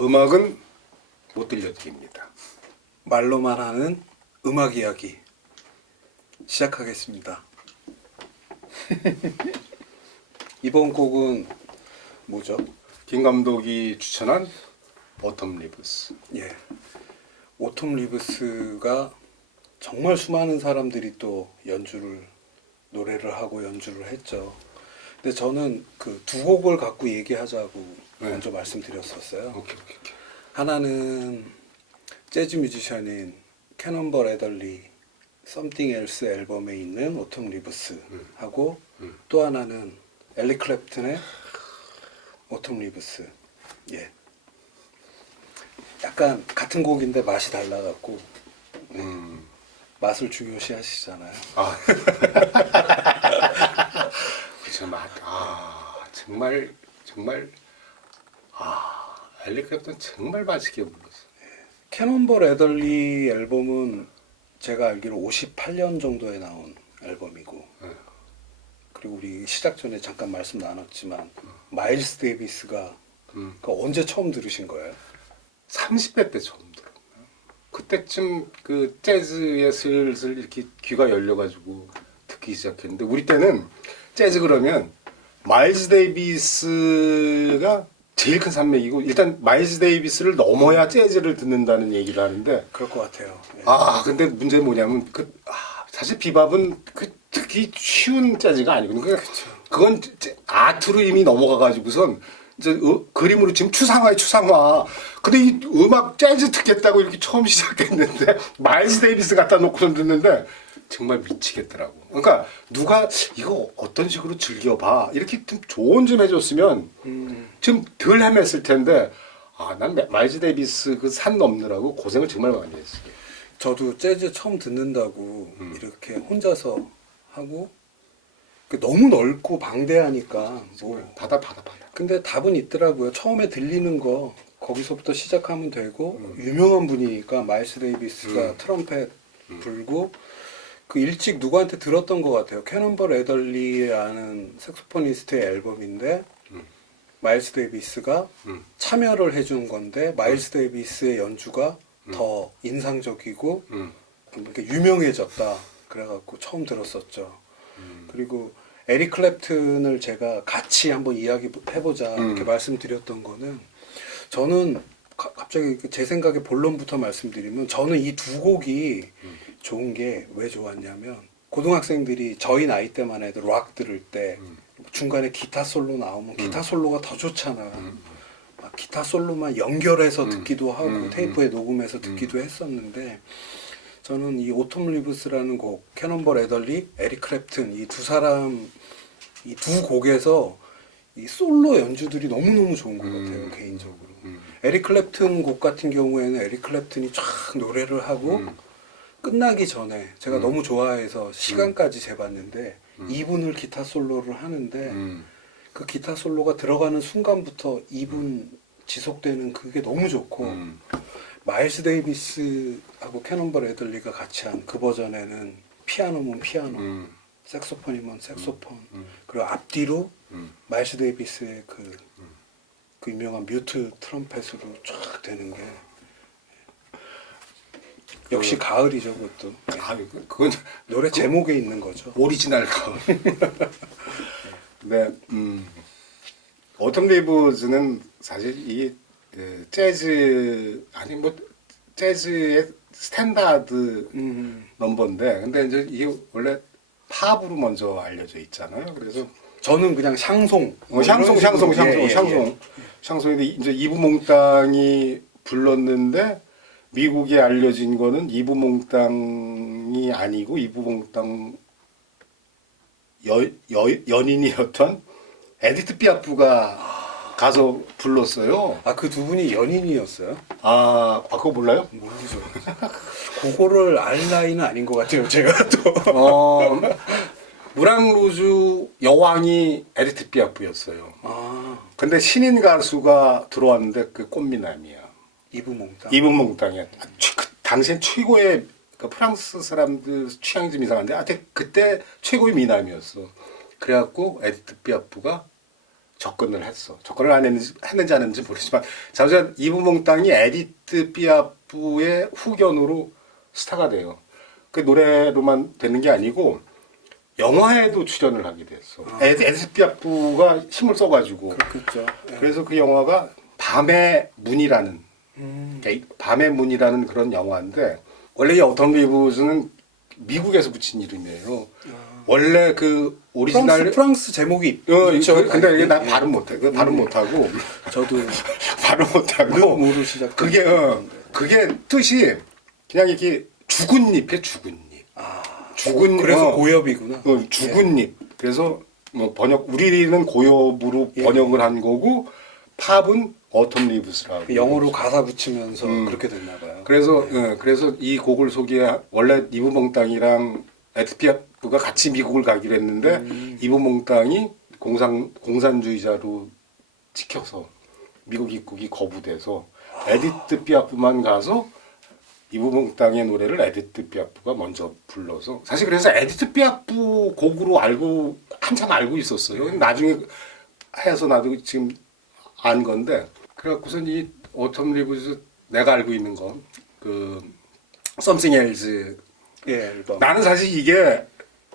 음악은 못 들려드립니다. 말로만 하는 음악 이야기 시작하겠습니다. 이번 곡은 뭐죠? 김 감독이 추천한 오텀 리브스. 예, 오톰 리브스가 정말 수많은 사람들이 또 노래를 하고 연주를 했죠. 근데 저는 그 두 곡을 갖고 얘기하자고 네. 먼저 말씀드렸었어요. 오케이. 하나는 재즈 뮤지션인 캐논볼 애덜리 Something Else 앨범에 있는 오톰 리브스 하고 또 하나는 에릭 클랩튼의 오톰 리브스. 예. 약간 같은 곡인데 맛이 달라갖고 맛을 중요시 하시잖아요. 아, 그쵸, 정말, 엘리 클랩튼 정말 맛있게 불렀어. 캐논볼 애덜리 앨범은 제가 알기로 58년 정도에 나온 앨범이고 그리고 우리 시작 전에 잠깐 말씀 나눴지만 마일스 데이비스가 그러니까 언제 처음 들으신 거예요? 30대 때 처음 들었나? 그때쯤 그 재즈에 슬슬 이렇게 귀가 열려가지고 듣기 시작했는데 우리 때는 재즈 그러면 마일스 데이비스가 제일 큰 산맥이고 일단 마일스 데이비스를 넘어야 재즈를 듣는다는 얘기를 하는데 그럴 것 같아요. 예. 근데 문제는 뭐냐면 사실 비밥은 그 듣기 쉬운 재즈가 아니거든요. 그건 아트로 이미 넘어가가지고선 이제 그림으로 지금 추상화에 추상화. 근데 이 음악 재즈 듣겠다고 이렇게 처음 시작했는데 마일스 데이비스 갖다 놓고선 듣는데 정말 미치겠더라고. 그러니까 누가 이거 어떤 식으로 즐겨봐 이렇게 좀 조언 좀 해줬으면 좀 덜 헤맸을 텐데 난 마일스 데이비스 그 산 넘느라고 고생을 정말 많이 했어요. 저도 재즈 처음 듣는다고 이렇게 혼자서 하고 너무 넓고 방대하니까 뭐 바다. 근데 답은 있더라고요. 처음에 들리는 거 거기서부터 시작하면 되고 유명한 분이니까 마일스 데이비스가 트럼펫 불고 그 일찍 누구한테 들었던 것 같아요. 캐논볼 애덜리라는 색소포니스트의 앨범인데 마일스 데이비스가 참여를 해준 건데 마일스 데이비스의 연주가 더 인상적이고 이렇게 유명해졌다. 그래갖고 처음 들었었죠. 그리고 에릭 클랩튼을 제가 같이 한번 이야기해보자 이렇게 말씀드렸던 거는 저는 갑자기 제 생각에 본론부터 말씀드리면 저는 이 두 곡이 좋은 게 왜 좋았냐면 고등학생들이 저희 나이 때만 해도 락 들을 때 중간에 기타 솔로 나오면 기타 솔로가 더 좋잖아. 막 기타 솔로만 연결해서 듣기도 하고 테이프에 녹음해서 듣기도 했었는데 저는 이 오톰 리브스라는 곡, 캐논볼 애덜리, 에릭 클랩튼 이 두 사람 이 두 곡에서 이 솔로 연주들이 너무너무 좋은 것 같아요 개인적으로. 에릭 클랩튼 곡 같은 경우에는 에릭 클랩튼이 쫙 노래를 하고 끝나기 전에 제가 너무 좋아해서 시간까지 재봤는데 2분을 기타 솔로를 하는데 그 기타 솔로가 들어가는 순간부터 2분 지속되는 그게 너무 좋고 마일스 데이비스하고 캐논볼 애들리가 같이 한 그 버전에는 피아노면 피아노, 색소폰이면 색소폰, 그리고 앞뒤로 마일스 데이비스의 그 유명한 뮤트 트럼펫으로 쫙 되는 게 역시 가을이죠 그것도. 그건 노래 제목에 있는 거죠. 오리지널 가을. 네, 오텀 리브스는 사실 이 재즈 아니 뭐 재즈의 스탠다드 넘버인데 근데 이제 이게 원래 팝으로 먼저 알려져 있잖아요. 그래서 저는 그냥 샹송. 샹송인데 이제 이브몽땅이 불렀는데 미국에 알려진 거는 이브몽땅이 아니고 이브몽땅 연인이었던 에디트 피아프가 가서 불렀어요. 그 두 분이 연인이었어요? 그거 몰라요? 모르죠. 그거를 알 나이는 아닌 것 같아요, 제가 또. 무랑루즈 여왕이 에디트 피아프였어요. 근데 신인 가수가 들어왔는데 그 꽃미남이야. 이브몽땅이야. 당시엔 최고의 프랑스 사람들 취향이 좀 이상한데 하여튼 그때 최고의 미남이었어. 그래갖고 에디트 피아프가 접근을 했어. 접근을 했는지 안 했는지 모르지만 자우지간 이브몽땅이 에디트 피아프의 후견으로 스타가 돼요. 그 노래로만 되는 게 아니고 영화에도 출연을 하게 됐어. 에디트 피아프가 힘을 써가지고. 그렇겠죠. 예. 그래서 그 영화가 밤의 문이라는 밤의 문이라는 그런 영화인데 원래 이 어텀 리브스는 미국에서 붙인 이름이에요. 원래 그 오리지널 프랑스 제목이 있죠. 근데 이게 나 예. 발음 못해. 그 발음 못하고 저도 발음 못하고 르무로 시작. 그게 뜻이 그냥 이렇게 죽은 잎에 죽은 잎. 죽은 그래서 고엽이구나. 죽은 잎. 그래서 뭐 번역 우리는 고엽으로 번역을 한 거고 팝은 어텀 리브스라고. 영어로 가사 붙이면서 그렇게 됐나 봐요. 그래서 이 곡을 원래 이브몽땅이랑 에드피아프가 같이 미국을 가기로 했는데 이브몽땅이 공산주의자로 찍혀서 미국 입국이 거부돼서 에디트 피아프만 가서 이브몽땅의 노래를 에디트 피아프가 먼저 불러서 사실 그래서 에디트 피아프 곡으로 한참 알고 있었어요. 나중에 해서 나도 지금 안 건데 그래갖고선 이 어텀 리브스 내가 알고 있는 거 그 Something Else 앨범. 나는 사실 이게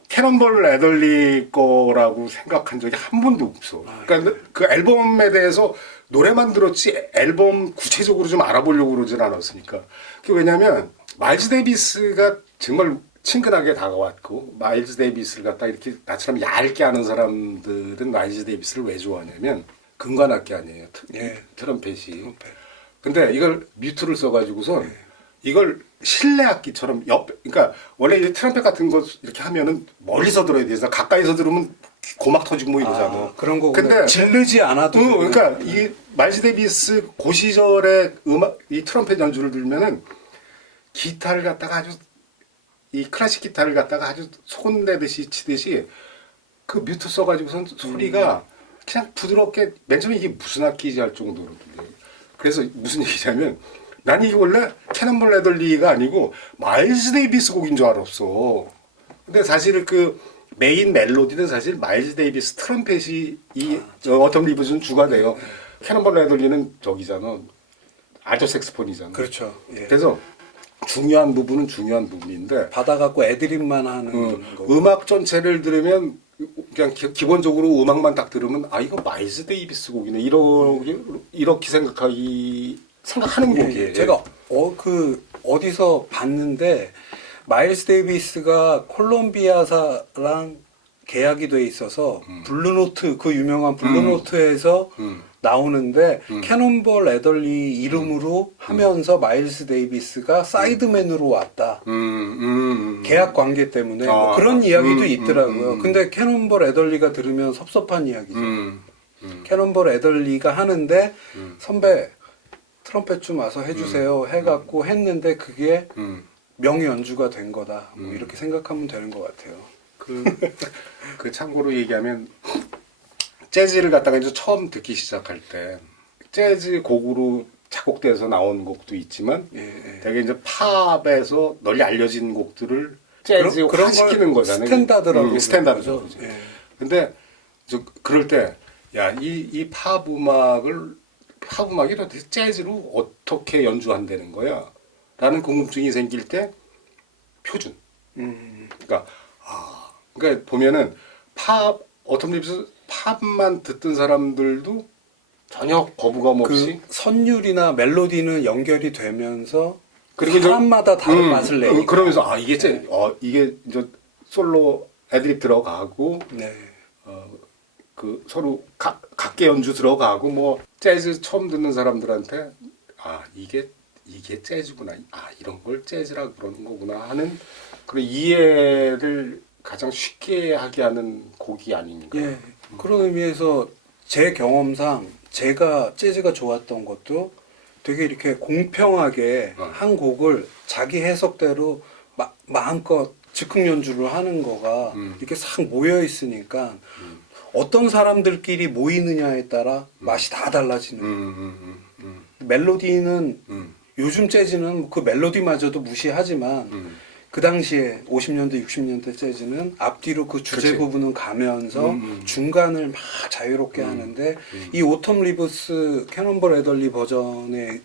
캐논볼 애덜리 거라고 생각한 적이 한 번도 없어. 그러니까 그 앨범에 대해서 노래만 들었지 앨범 구체적으로 좀 알아보려고 그러진 않았으니까. 그게 왜냐면 마일스 데이비스가 정말 친근하게 다가왔고 마일스 데이비스를 갖다 이렇게 나처럼 얇게 아는 사람들은 마일스 데이비스를 왜 좋아하냐면 금관악기 아니에요. 트럼펫이. 근데 이걸 뮤트를 써가지고선 이걸 실내 악기처럼 그러니까 원래 이 트럼펫 같은 거 이렇게 하면은 멀리서 들어야 돼서 가까이서 들으면 고막 터지고 뭐 이러잖아. 그런 거 근데 질르지 않아도. 그러니까 이 마일스 데이비스 고 시절에 이 트럼펫 연주를 들면은 기타를 갖다가 아주 이 클래식 기타를 갖다가 아주 손내듯이 치듯이 그 뮤트 써가지고선 소리가 그냥 부드럽게 맨 처음에 이게 무슨 악기지 할 정도로 들려요. 그래서 무슨 얘기냐면 난 이게 원래 캐논볼 애덜리가 아니고 마일스 데이비스 곡인 줄 알았어. 근데 사실 그 메인 멜로디는 사실 마일스 데이비스 트럼펫이 이 어텀 리브스는 주가 돼요. 캐논볼 애덜리는 저기잖아. 알토 색스폰이잖아. 그렇죠. 예. 그래서 중요한 부분은 중요한 부분인데 받아갖고 애드립만 하는 거. 음악 전체를 들으면 그냥 기본적으로 음악만 딱 들으면 아 이거 마일스 데이비스 곡이네 이렇게 생각하는 곡이에요. 제가 어디서 봤는데 마일스 데이비스가 콜롬비아사랑 계약이 돼 있어서 블루노트 그 유명한 블루노트에서 나오는데 캐논볼 애덜리 이름으로 하면서 마일스 데이비스가 사이드맨으로 왔다. 계약 관계 때문에 뭐 그런 이야기도 있더라고요. 근데 캐논볼 애덜리가 들으면 섭섭한 이야기죠. 캐논볼 애덜리가 하는데 선배 트럼펫 좀 와서 해주세요 해갖고 했는데 그게 명연주가 된 거다. 뭐 이렇게 생각하면 되는 것 같아요. 그 참고로 얘기하면 재즈를 갖다가 이제 처음 듣기 시작할 때 재즈 곡으로 작곡돼서 나온 곡도 있지만 되게 이제 팝에서 널리 알려진 곡들을 재즈화 시키는 거잖아요. 스탠다드라고 스탠다드죠. 근데 그럴 때 야 이 팝 음악이 도대체 재즈로 어떻게 연주한다는 거야? 라는 궁금증이 생길 때 표준. 그러니까 보면은 어텀 리브스 팝만 듣던 사람들도 전혀 거부감 없이 그 선율이나 멜로디는 연결이 되면서 그리고 사람마다 다른 맛을 내니까. 그러면서 이게 이게 이제 솔로 애드립 들어가고 그 서로 각계 연주 들어가고 뭐 재즈 처음 듣는 사람들한테 이게 재즈구나 이런 걸 재즈라 그러는 거구나 하는 그런 이해를 가장 쉽게 하게 하는 곡이 아닌가. 그런 의미에서 제 경험상 제가 재즈가 좋았던 것도 되게 이렇게 공평하게 한 곡을 자기 해석대로 마음껏 즉흥 연주를 하는 거가 이렇게 싹 모여 있으니까 어떤 사람들끼리 모이느냐에 따라 맛이 다 달라지는 멜로디는 요즘 재즈는 그 멜로디마저도 무시하지만 그 당시에 50년대 60년대 재즈는 앞뒤로 그 주제 그치. 부분은 가면서 중간을 막 자유롭게 하는데 이 오텀 리브스 캐논볼 애덜리 버전에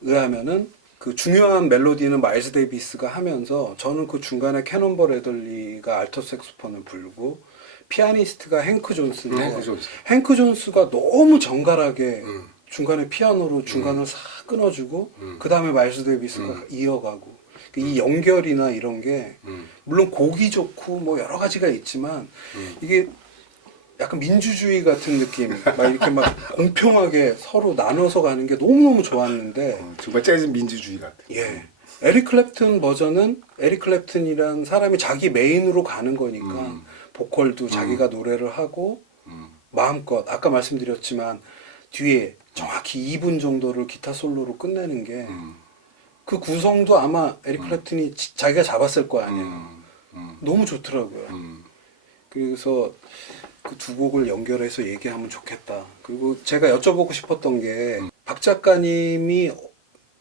의하면은 그 중요한 멜로디는 마일스 데이비스가 하면서 저는 그 중간에 캐논볼 애덜리가 알토 색소폰을 불고 피아니스트가 행크 존스인데 행크 존스. 행크 존스가 너무 정갈하게 중간에 피아노로 중간을 싹 끊어주고 그 다음에 마일스 데이비스가 이어가고 이 연결이나 이런 게 물론 곡이 좋고 뭐 여러 가지가 있지만 이게 약간 민주주의 같은 느낌 막 이렇게 막 공평하게 서로 나눠서 가는 게 너무너무 좋았는데 정말 재즈 민주주의 같아. 예. 에릭 클랩튼 버전은 에릭 클랩튼이란 사람이 자기 메인으로 가는 거니까 보컬도 자기가 노래를 하고 마음껏 아까 말씀드렸지만 뒤에 정확히 2분 정도를 기타 솔로로 끝내는 게 그 구성도 아마 에릭 클랩튼이 자기가 잡았을 거 아니에요. 너무 좋더라고요. 그래서 그 두 곡을 연결해서 얘기하면 좋겠다. 그리고 제가 여쭤보고 싶었던 게 박 작가님이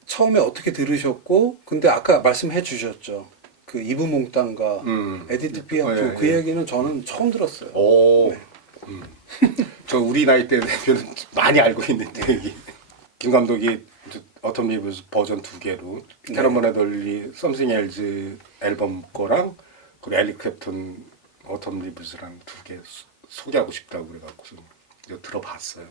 처음에 어떻게 들으셨고, 근데 아까 말씀해 주셨죠. 그 이브 몽땅과 에디트 피아프 예, 그 예. 얘기는 저는 처음 들었어요. 오. 네. 저 우리 나이 때 되면 많이 알고 있는데 여기 김 감독이 어텀 리브스 버전 2개로 네. 캐러먼 애덜리 썸씽 엘즈 앨범 거랑 그리고 에릭 클랩튼 어텀 리브스랑 2개 소개하고 싶다고 그래갖고 이거 들어봤어요.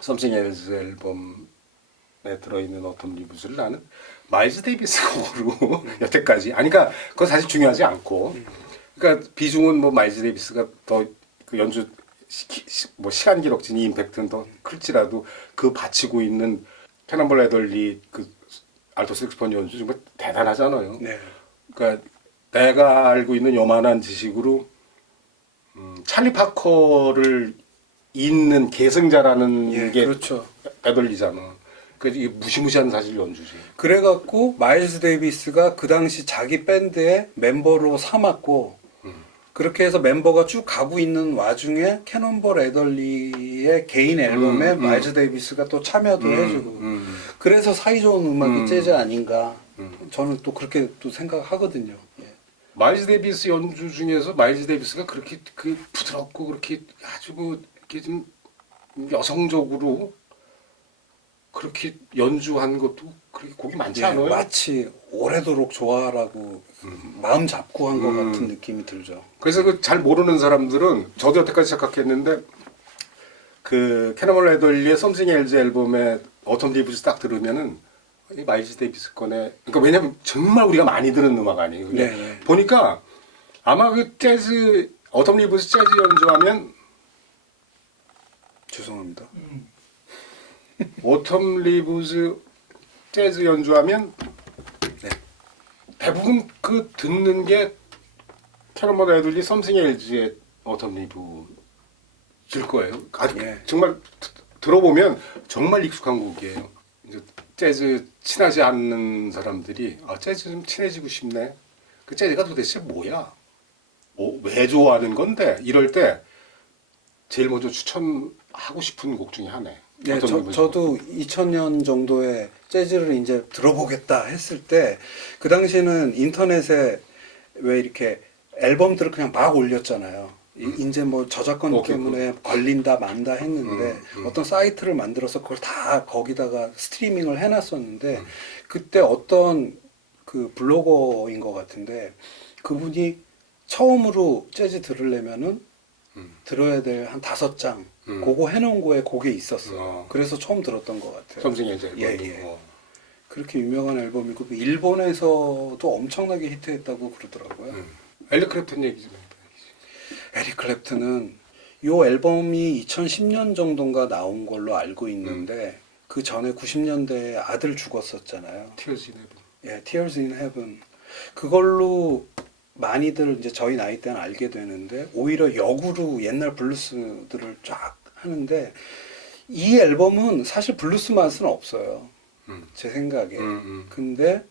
썸씽 엘즈 앨범에 들어있는 어텀 리브스를 나는 마일스 데이비스 곡으로 여태까지 아니 그러니까 그건 사실 중요하지 않고 그러니까 비중은 뭐 마일스 데이비스가 더 그 연주 뭐 시간 기록진이 임팩트는 더 클지라도 그 바치고 있는 캐논볼 애덜리 그 알토 색소폰 연주 정말 대단하잖아요. 네. 그러니까 내가 알고 있는 요만한 지식으로 찰리 파커를 잇는 계승자라는 예, 게 그렇죠. 애덜리잖아. 그래서 이게 무시무시한 사실 연주지. 그래갖고 마일스 데이비스가 그 당시 자기 밴드의 멤버로 삼았고 그렇게 해서 멤버가 쭉 가고 있는 와중에 캐논볼 애덜리의 개인 앨범에 마일스 데이비스가 또 참여도 해주고 그래서 사이좋은 음악이 재즈 아닌가 저는 또 그렇게 또 생각하거든요. 예. 마일스 데이비스 연주 중에서 마일스 데이비스가 그렇게 그 부드럽고 그렇게 아주 뭐 이렇게 좀 여성적으로 그렇게 연주한 것도 그렇게 곡이 많지 예, 않아요. 마치 오래도록 좋아라고 마음 잡고 한 것 같은 느낌이 들죠. 그래서 그 잘 모르는 사람들은 저도 여태까지 착각했는데 그 캐논볼 애덜리의 썸씽 엘즈 앨범에 어텀 리브스 딱 들으면은 이 마일스 데이비스 거네. 그러니까 왜냐면 정말 우리가 많이 듣는 음악 아니에요. 근데 네. 보니까 아마 그 재즈 어텀 리브스 재즈 연주하면 죄송합니다. 오텀 리브스 재즈 연주하면 네. 대부분 그 듣는 게 캐논볼 애들리 썸씽 엘즈의 오텀 리브스일 거예요. 예. 정말 들어보면 정말 익숙한 곡이에요. 이제 재즈 친하지 않는 사람들이 아 재즈 좀 친해지고 싶네. 그 재즈가 도대체 뭐야? 왜 좋아하는 건데? 이럴 때 제일 먼저 추천하고 싶은 곡 중에 하나예요. 네, 저도 2000년 정도에 재즈를 이제 들어보겠다 했을 때 그 당시에는 인터넷에 왜 이렇게 앨범들을 그냥 막 올렸잖아요. 이제 뭐 저작권 오케이, 때문에 걸린다 만다 했는데 어떤 사이트를 만들어서 그걸 다 거기다가 스트리밍을 해놨었는데 그때 어떤 그 블로거인 것 같은데 그분이 처음으로 재즈 들으려면은 들어야 될 한 5장 그거 해놓은 거에 곡에 있었어요. 그래서 처음 들었던 것 같아요. 썸씽 엘즈 앨범. 예. 그렇게 유명한 앨범이고 일본에서도 엄청나게 히트했다고 그러더라고요. 에릭 클랩튼 얘기 좀 해봐. 에릭 클랩튼은 이 앨범이 2010년 정도인가 나온 걸로 알고 있는데 그 전에 90년대에 아들 죽었었잖아요. Tears in Heaven. 예, Tears in Heaven. 그걸로 많이들 이제 저희 나이 때는 알게 되는데 오히려 역으로 옛날 블루스들을 쫙 하는데 이 앨범은 사실 블루스 맛은 없어요. 제 생각에. 근데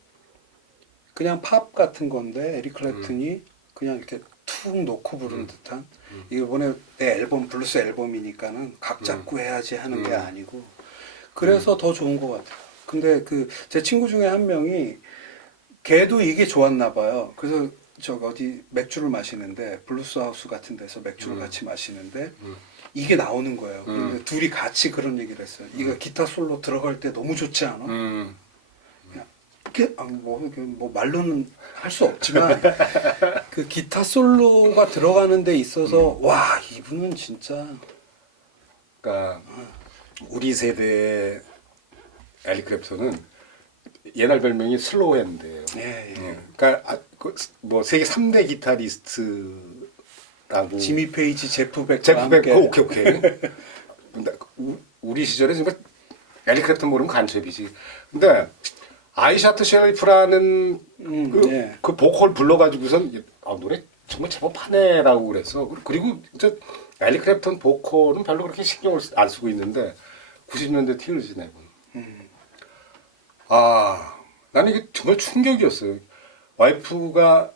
그냥 팝 같은 건데 에릭 클랩튼이 그냥 이렇게 툭 놓고 부른 듯한 이번에 내 앨범 블루스 앨범이니까는 각 잡고 해야지 하는 게 아니고 그래서 더 좋은 것 같아요. 근데 그 제 친구 중에 한 명이 걔도 이게 좋았나 봐요. 그래서 저 어디 맥주를 마시는데 블루스 하우스 같은 데서 맥주를 같이 마시는데 이게 나오는 거예요. 근데 둘이 같이 그런 얘기를 했어요. 이거 기타 솔로 들어갈 때 너무 좋지 않아? 그냥 이렇게 뭐 말로는 할 수 없지만 그 기타 솔로가 들어가는 데 있어서 와 이분은 진짜 그러니까 우리 세대의 에릭 클랩턴은 옛날 별명이 슬로우 핸드예요. 예, 예. 그러니까 뭐 세계 3대 기타리스트라고 지미 페이지, 제프 백과 제프 함께 백 오케이. 근데 우리 시절에 정말 에릭 클랩턴 모르면 간첩이지. 근데 아이샤트 셰리프라는 예. 그 보컬 불러가지고선 노래 정말 제법 하네라고 그랬어. 그리고 진짜 에릭 클랩턴 보컬은 별로 그렇게 신경을 안 쓰고 있는데 90년대 틸즈 내분. 나는 이게 정말 충격이었어요. 와이프가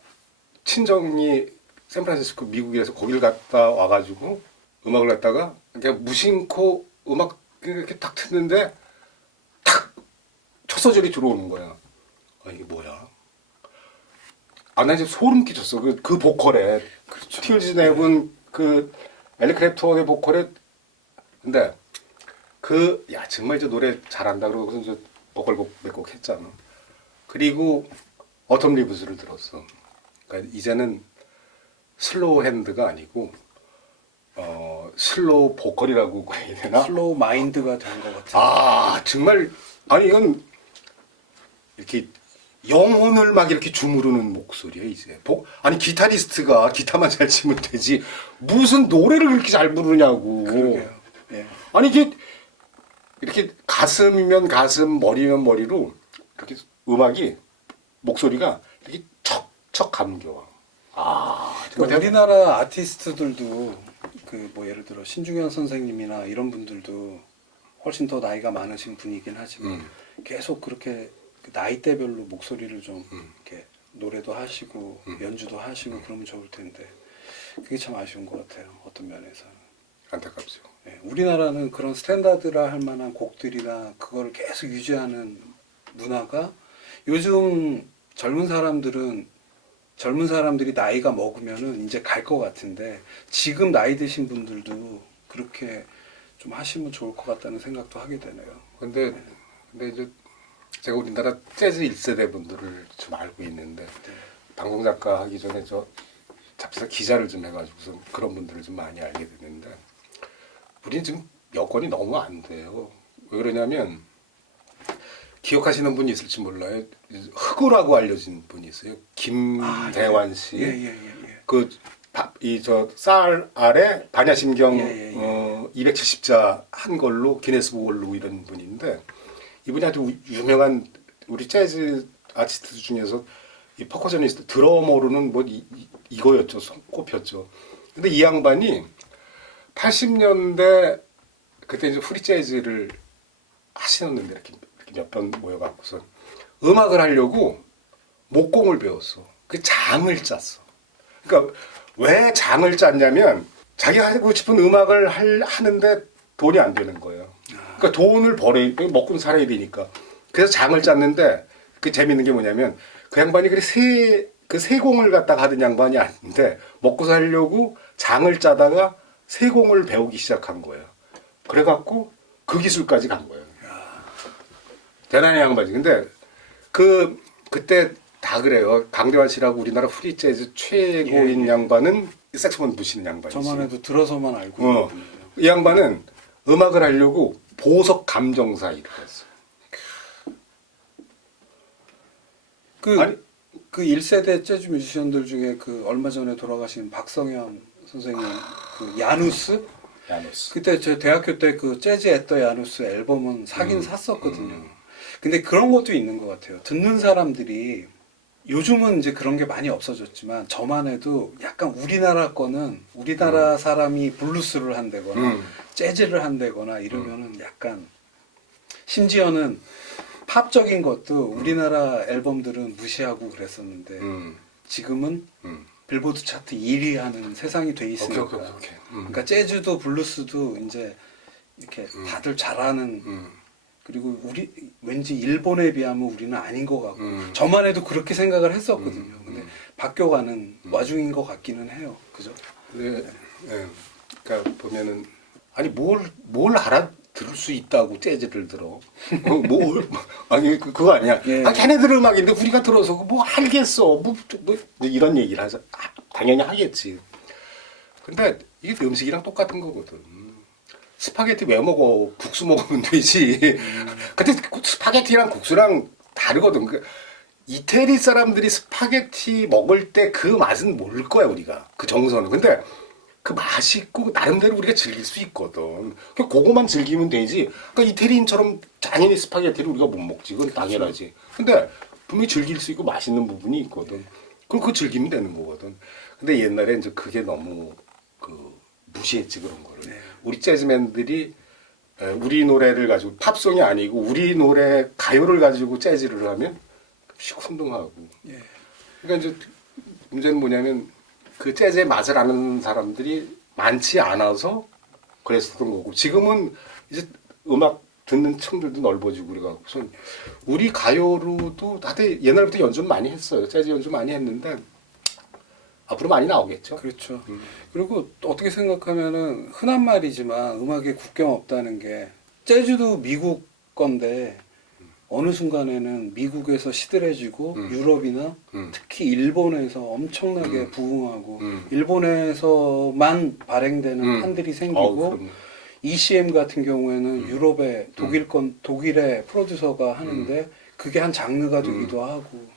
친정이 샌프란시스코 미국에서 거기를 갔다 와가지고 음악을 갖다가 그냥 무심코 음악 이렇게 딱 듣는데 탁 첫 소절이 들어오는 거야. 이게 뭐야? 나 이제 소름 끼쳤어. 그 보컬에 그렇죠. 틸즈 내분 그 에릭 클랩턴의 보컬에 근데 정말 저 노래 잘한다 그러고서 저 보컬 몇 곡 했잖아. 그리고 어텀 리브스를 들었어. 그러니까 이제는 슬로우 핸드가 아니고 슬로우 보컬이라고 그래야 되나? 슬로우 마인드가 된 것 같아요. 정말 이건 이렇게 영혼을 막 이렇게 주무르는 목소리야 이제. 기타리스트가 기타만 잘 치면 되지 무슨 노래를 그렇게 잘 부르냐고. 그러게요. 예. 이렇게 가슴이면 가슴, 머리면 머리로 이렇게 음악이 목소리가 이렇게 척척 감겨. 그러니까 우리나라 아티스트들도 그 뭐 예를 들어 신중현 선생님이나 이런 분들도 훨씬 더 나이가 많으신 분이긴 하지만 계속 그렇게 그 나이대별로 목소리를 좀 이렇게 노래도 하시고 연주도 하시고 그러면 좋을 텐데 그게 참 아쉬운 것 같아요. 어떤 면에서는. 안타깝죠. 네, 우리나라는 그런 스탠다드라 할 만한 곡들이나 그걸 계속 유지하는 문화가 요즘 젊은 사람들이 나이가 먹으면은 이제 갈 것 같은데 지금 나이 드신 분들도 그렇게 좀 하시면 좋을 것 같다는 생각도 하게 되네요. 근데 이제 제가 우리나라 재즈 1세대 분들을 좀 알고 있는데 방송 작가 하기 전에 저 잡지사 기자를 좀 해가지고서 그런 분들을 좀 많이 알게 됐는데 우리는 지금 여건이 너무 안 돼요. 왜 그러냐면 기억하시는 분이 있을지 몰라요. 흑우라고 알려진 분이 있어요. 김대환 씨. 예. 쌀 아래 반야심경 예. 270자 한 걸로 기네스북 올르고 이런 분인데 이분이 아주 유명한 우리 재즈 아티스트 중에서 이 퍼커셔니스트 드러머로는 뭐 이거였죠. 손꼽혔죠. 근데 이 양반이 80년대 그때 이제 프리 재즈를 하시는데 이렇게 몇 번 모여갖고서 음악을 하려고 목공을 배웠어. 그 장을 짰어. 그러니까 왜 장을 짰냐면 자기가 하고 싶은 음악을 하는데 돈이 안 되는 거예요. 그러니까 돈을 벌어야 먹고 살아야 되니까. 그래서 장을 짰는데 그 재밌는 게 뭐냐면 그 양반이 그 세공을 갖다가 하던 양반이 아닌데 먹고 살려고 장을 짜다가 세공을 배우기 시작한 거예요. 그래갖고 그 기술까지 간 거예요. 대단한 양반이. 근데 그때 다 그래요. 강대환 씨라고 우리나라 프리 재즈 최고인 양반은 색소폰 부시는 양반이지. 저만 해도 들어서만 알고 있거든요. 이 양반은 음악을 하려고 보석 감정사 일을 했어. 그 1세대 재즈 뮤지션들 중에 그 얼마 전에 돌아가신 박성현 선생님 그 야누스? 그때 저 대학교 때 그 재즈 앳더 야누스 앨범은 사긴 샀었거든요. 근데 그런 것도 있는 것 같아요. 듣는 사람들이 요즘은 이제 그런 게 많이 없어졌지만 저만 해도 약간 우리나라 거는 우리나라 사람이 블루스를 한다거나 재즈를 한다거나 이러면은 약간 심지어는 팝적인 것도 우리나라 앨범들은 무시하고 그랬었는데 지금은 빌보드 차트 1위 하는 세상이 돼 있으니까 오케이. 그러니까 재즈도 블루스도 이제 이렇게 다들 잘하는 그리고 우리 왠지 일본에 비하면 우리는 아닌 것 같고 저만 해도 그렇게 생각을 했었거든요. 근데 바뀌어가는 와중인 것 같기는 해요. 그죠? 네. 예. 그러니까 보면은 아니 뭘 알아들을 수 있다고 재즈를 들어. 아니 그거 아니야. 예. 아 걔네들 음악인데 우리가 들어서 뭐 알겠어. 뭐 이런 얘기를 하자. 아, 당연히 하겠지. 근데 이게 음식이랑 똑같은 거거든. 스파게티 왜 먹어? 국수 먹으면 되지. 근데 스파게티랑 국수랑 다르거든. 이태리 사람들이 스파게티 먹을 때 그 맛은 모를 거야 우리가. 그 정서는. 근데 그 맛있고 나름대로 우리가 즐길 수 있거든. 그거만 즐기면 되지. 그러니까 이태리인처럼 당연히 스파게티를 우리가 못 먹지. 그건 당연하지. 근데 분명히 즐길 수 있고 맛있는 부분이 있거든. 그럼 그거 즐기면 되는 거거든. 근데 옛날에 이제 그게 너무 무시했지 그런 거를. 네. 우리 재즈맨들이 우리 노래를 가지고 팝송이 아니고 우리 노래 가요를 가지고 재즈를 하면 시큰둥하고. 예. 그러니까 이제 문제는 뭐냐면 그 재즈의 맛을 아는 사람들이 많지 않아서 그랬었던 거고 지금은 이제 음악 듣는 층들도 넓어지고 그래갖고서 우리 가요로도 다들 옛날부터 연주를 많이 했어요. 재즈 연주 많이 했는데 앞으로 많이 나오겠죠. 그렇죠. 그리고 또 어떻게 생각하면은 흔한 말이지만 음악에 국경 없다는 게 재즈도 미국 건데 어느 순간에는 미국에서 시들해지고 유럽이나 특히 일본에서 엄청나게 부흥하고 일본에서만 발행되는 판들이 생기고 그럼요. ECM 같은 경우에는 유럽의 독일의 프로듀서가 하는데 그게 한 장르가 되기도 하고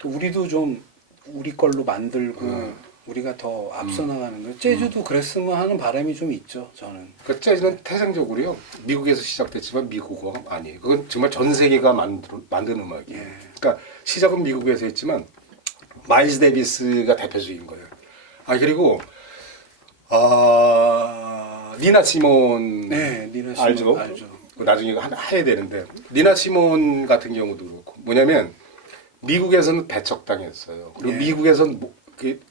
또 우리도 좀 우리 걸로 만들고 우리가 더 앞서 나가는 거예요. 재즈도 그랬으면 하는 바람이 좀 있죠. 저는. 그 재즈는 태생적으로요 미국에서 시작됐지만 미국 음악 아니에요. 그건 정말 전 세계가 만든 음악이에요. 예. 그러니까 시작은 미국에서 했지만 마일스 데이비스가 대표적인 거예요. 아 그리고 니나 시몬 네, 니나 시몬 알죠? 알죠. 나중에 해야 되는데 니나 시몬 같은 경우도 그렇고 뭐냐면 미국에서는 배척당했어요. 그리고 예. 미국에서는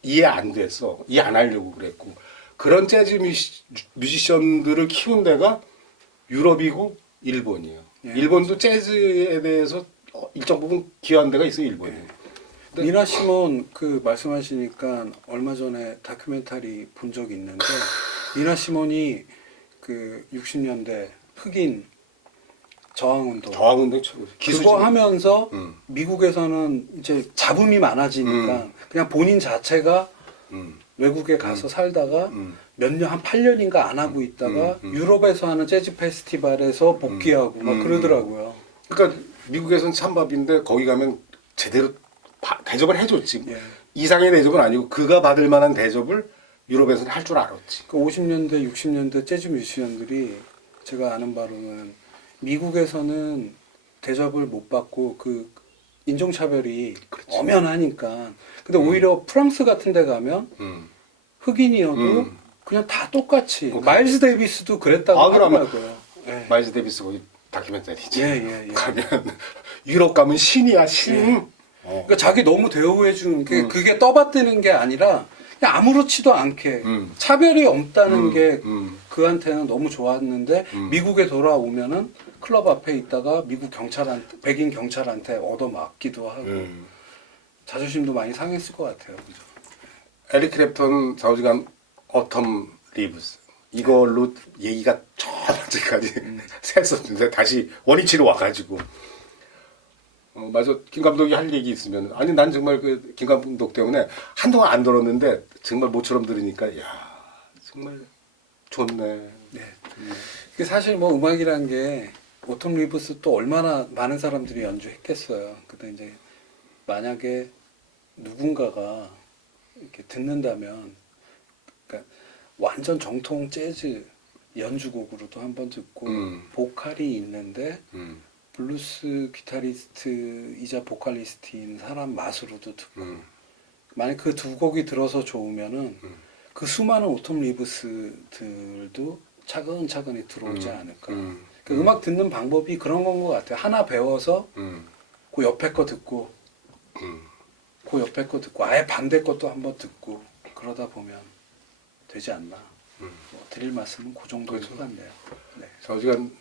이해 안 됐어. 이해 안 하려고 그랬고 그런 재즈 뮤지션들을 키운 데가 유럽이고 일본이에요. 예. 일본도 재즈에 대해서 일정 부분 기여한 데가 있어요. 일본이. 네. 니나 시몬 그 말씀하시니까 얼마 전에 다큐멘터리 본 적이 있는데 니나 시몬이 그 60년대 흑인 저항운동 저항운동 최고. 그거 하면서 미국에서는 이제 잡음이 많아지니까 그냥 본인 자체가 외국에 가서 살다가 몇 년, 한 8년인가 안 하고 있다가 유럽에서 하는 재즈 페스티벌에서 복귀하고 막 그러더라고요. 그러니까 미국에서는 찬밥인데 거기 가면 제대로 대접을 해줬지. 예. 이상의 대접은 아니고 그가 받을 만한 대접을 유럽에서는 할 줄 알았지. 그 50년대, 60년대 재즈 뮤지션들이 제가 아는 바로는 미국에서는 대접을 못 받고 그 인종차별이 그렇지. 엄연하니까. 근데 오히려 프랑스 같은 데 가면 흑인이어도 그냥 다 똑같이. 마일스 데이비스도 그랬다고 그러면 하더라고요. 예. 마일스 데이비스 거기 다큐멘터리지. 예. 가면 유럽 가면 신이야 신. 예. 그러니까 자기 너무 대우해 주는 게 그게 떠받드는 게 아니라 그냥 아무렇지도 않게 차별이 없다는 게 그한테는 너무 좋았는데 미국에 돌아오면은 클럽 앞에 있다가 미국 경찰한테 백인 경찰한테 얻어맞기도 하고 자존심도 많이 상했을 것 같아요. 그죠? 에릭 크랩턴 좌우지간 어텀 리브스 이걸로 얘기가 저 언제까지 샜었는데 다시 원위치로 와가지고 맞아. 김 감독이 할 얘기 있으면 아니 난 정말 그 김 감독 때문에 한동안 안 들었는데 정말 모처럼 들으니까 야 정말 좋네. 네. 그 사실 뭐 음악이란 게 오톰 리브스 또 얼마나 많은 사람들이 연주했겠어요. 근데 이제 만약에 누군가가 이렇게 듣는다면 그러니까 완전 정통 재즈 연주곡으로도 한번 듣고 보컬이 있는데 블루스 기타리스트이자 보컬리스트인 사람 맛으로도 듣고 만약 그 두 곡이 들어서 좋으면은 그 수많은 오톰 리브스들도 차근차근히 들어오지 않을까. 그 음악 듣는 방법이 그런 건 것 같아요. 하나 배워서 그 옆에 거 듣고 그 옆에 거 듣고 아예 반대 것도 한번 듣고 그러다 보면 되지 않나. 뭐 드릴 말씀은 그 정도인 것 같네요. 네. 좌우지간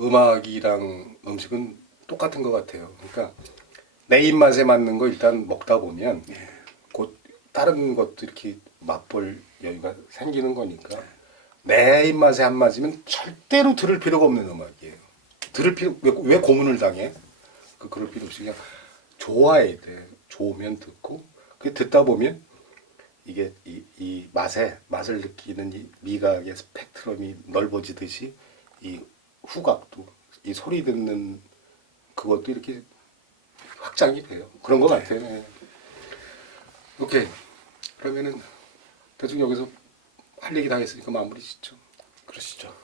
음악이랑 음식은 똑같은 것 같아요. 그러니까 내 입맛에 맞는 거 일단 먹다 보면 곧 다른 것도 이렇게 맛볼 여유가 생기는 거니까 내 입맛에 안 맞으면 절대로 들을 필요가 없는 음악이에요. 들을 필요 왜 고문을 당해? 그럴 필요 없이 그냥 좋아해야 돼. 좋으면 듣고 그 듣다 보면 이게 이 맛을 느끼는 이 미각의 스펙트럼이 넓어지듯이 이 후각도 이 소리 듣는 그것도 이렇게 확장이 돼요. 그런 것 같아요. 네. 오케이. 그러면은 대충 여기서 할 얘기 다 했으니까 마무리 짓죠. 그러시죠.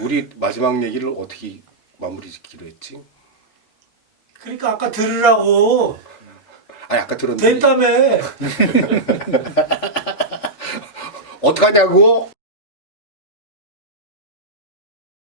우리 마지막 얘기를 어떻게 마무리 짓기로 했지? 그러니까 아까 들으라고 아니 아까 들었는데 됐다며. 어떡하냐고?